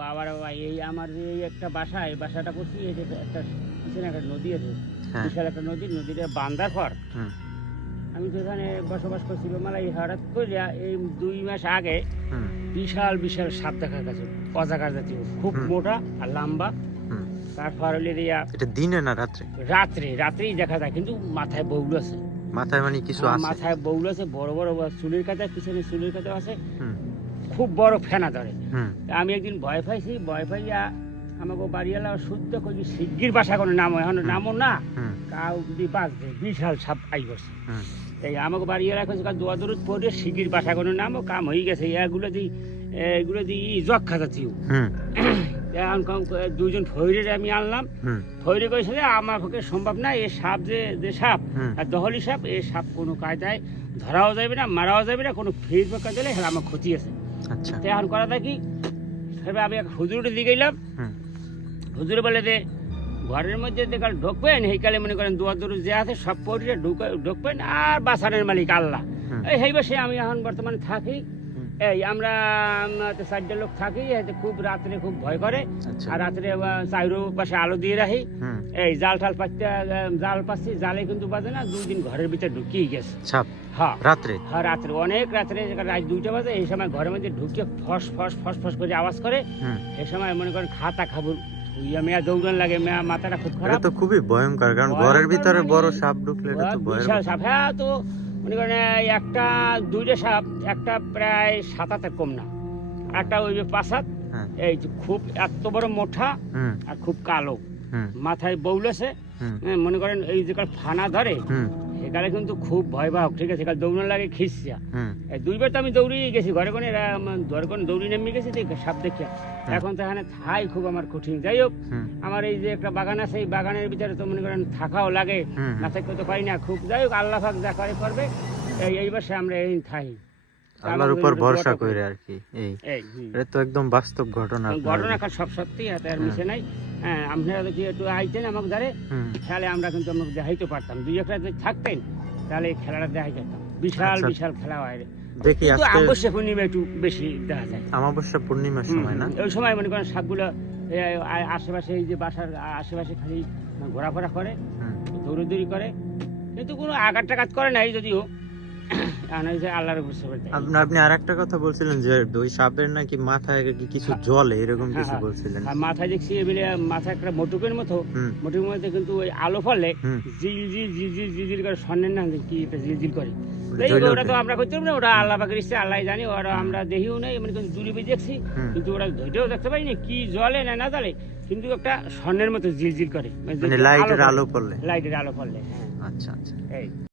বাবার ভাই এই আমার এই একটা বাসা এই বাসাটা করছি এই যে একটা পিছনে একটা নদী আছে। হ্যাঁ। বিশাল একটা নদী নদীটা বান্দার পর আমি তো এখানে বসবাস করছি মানে এই হঠাৎ করে এই দুই মাস আগে বিশাল বিশাল সাপ দেখা গেছে অজাগার জাতীয় খুব মোটা আর লম্বা। তারপর হলে এটা দিনে না রাত্রে? রাত্রে রাত্রেই দেখা যায় কিন্তু মাথায় বউল আছে। মাথায় মানে কিছু আছে? মাথায় বউল আছে বড় বড় চুলের কাছে পিছনে চুলের কাছে আছে। খুব বড় ফেনা ধরে আমি একদিন ভয় পাইছি ভয় পাইয়া আমাকে বাড়িওয়ালা শুদ্ধ করি শিগগির বাসা কোনো নামো এখন নামো না। কাউ যদি বাঁচবে বিশাল সাপ আই বসে এই আমাকে বাড়িওয়ালা কইছে দোয়া দূরত পড়ে শিগগির বাসা কোনো নামো কাম হয়ে গেছে এগুলো দি এগুলো দি যক্ষা জাতীয় দুজন ফৈরের আমি আনলাম। ফৈরে কইছে যে আমার পক্ষে সম্ভব না এই সাপ যে যে সাপ আর দহলি সাপ এই সাপ কোনো কায়দায় ধরাও যাবে না মারাও যাবে না কোনো কাজে হ্যাঁ আমার ক্ষতি আছে। আচ্ছা। এখন করা থাকি। সেভাবে আমি এক হুজুরে দিয়ে গেলাম হুজুরে বলে যে ঘরের মধ্যে যে ঢুকবেন সেইকালে মনে করেন দুয়ার দূর যে আছে সব ঢুকে ঢুকবেন আর বাসানের মালিক আল্লাহ। এই সেই সে আমি এখন বর্তমানে থাকি। এই আমরা চারটে লোক থাকি খুব রাত্রে খুব ভয় করে। আচ্ছা। আর রাত্রে চাইরো পাশে আলো দিয়ে রাখি। এই জাল টাল পাচ্ছে জাল পাচ্ছি জালে কিন্তু বাজে না দুই দিন ঘরের ভিতরে ঢুকিয়ে গেছে। হ্যাঁ। রাত্রে? হ্যাঁ রাত্রে। অনেক রাত্রে রাত দুইটা বাজে এই সময় ঘরের মধ্যে ঢুকে ফস ফস ফস ফস করে আওয়াজ করে। এই সময় মনে করেন খাতা খাবুর মেয়া দৌড়ান লাগে মেয়া মাথাটা খুব খারাপ। তো খুবই ভয়ঙ্কর কারণ ঘরের ভিতরে বড় সাপ ঢুকলে তো কথা। সাপ। হ্যাঁ তো মনে করেন একটা দুইটা সাপ একটা প্রায় সাত হাতের কম না। একটা ওই যে পাঁচ হাত হ্যাঁ। এই যে খুব এত বড় মোটা আর খুব কালো। মাথায় বউল আছে। হ্যাঁ, মনে করেন এই যে ফানা ধরে হুম কিন্তু খুব ভয় পাও। ঠিক আছে কাল দৌড়ানো লাগে এই দুইবার তো আমি দৌড়িয়ে গেছি ঘরে কোনে ঘরে কোনে দৌড়ি নেমে গেছি সাপ দেখিয়া। এখন তো এখানে থাই খুব আমার কঠিন। যাই হোক আমার এই যে একটা বাগান আছে এই বাগানের ভিতরে তো মনে করেন থাকাও লাগে না থাকতে তো পারি না খুব। যাই হোক আল্লাহ পাক যা করে করবে এই বছর আমরা এই থাই। আল্লাহর উপর ভরসা করে আর কি এই। এটা তো একদম বাস্তব ঘটনা। ঘটনা সব সত্যি হাতে আর মিশে নাই। হ্যাঁ আপনারা যদি একটু আইতেন আমাকে ধরে হুম। তাহলে আমরা কিন্তু আমাকে দেখাইতে পারতাম। দুই একটা যদি থাকতেন তাহলে এই খেলাটা দেখা যেতাম বিশাল আচ্ছা। বিশাল খেলা হয় রে। দেখি অবশ্যই পূর্ণিমা একটু বেশি দেখা যায়। আমাবস্যা পূর্ণিমার সময় না? ওই সময় মনে করেন সাপগুলো আশেপাশে এই যে বাসার আশেপাশে খালি ঘোরাফেরা করে। দৌড়াদৌড়ি করে। কিন্তু কোনো আঘাত টাঘাত করে নাই যদিও। যে আল্লাহর আপনি আপনি আর একটা কথা বলছিলেন যে ওই সাপের নাকি মাথায় কিছু জলে এরকম হ্যাঁ, কিছু হ্যাঁ। বলছিলেন। মাথায় দেখছি এবারে মাথায় একটা মোটুকের মতো মোটুকের মধ্যে কিন্তু ওই আলো ফলে জিল জিল জিল জিল জিল জিল করে স্বর্ণের না কি জিল জিল করে। ওটা তো আমরা করতে না ওটা আল্লাহ পাকের ইচ্ছে আল্লাহ জানি ওরা আমরা দেখিও নাই মানে কিন্তু দূরে দেখছি কিন্তু ওরা ধৈর্যও দেখতে পাই না কি জলে না না জলে কিন্তু একটা স্বর্ণের মতো জিল জিল করে। মানে লাইটের আলো পড়লে লাইটের আলো ফলে হ্যাঁ। আচ্ছা আচ্ছা। এই।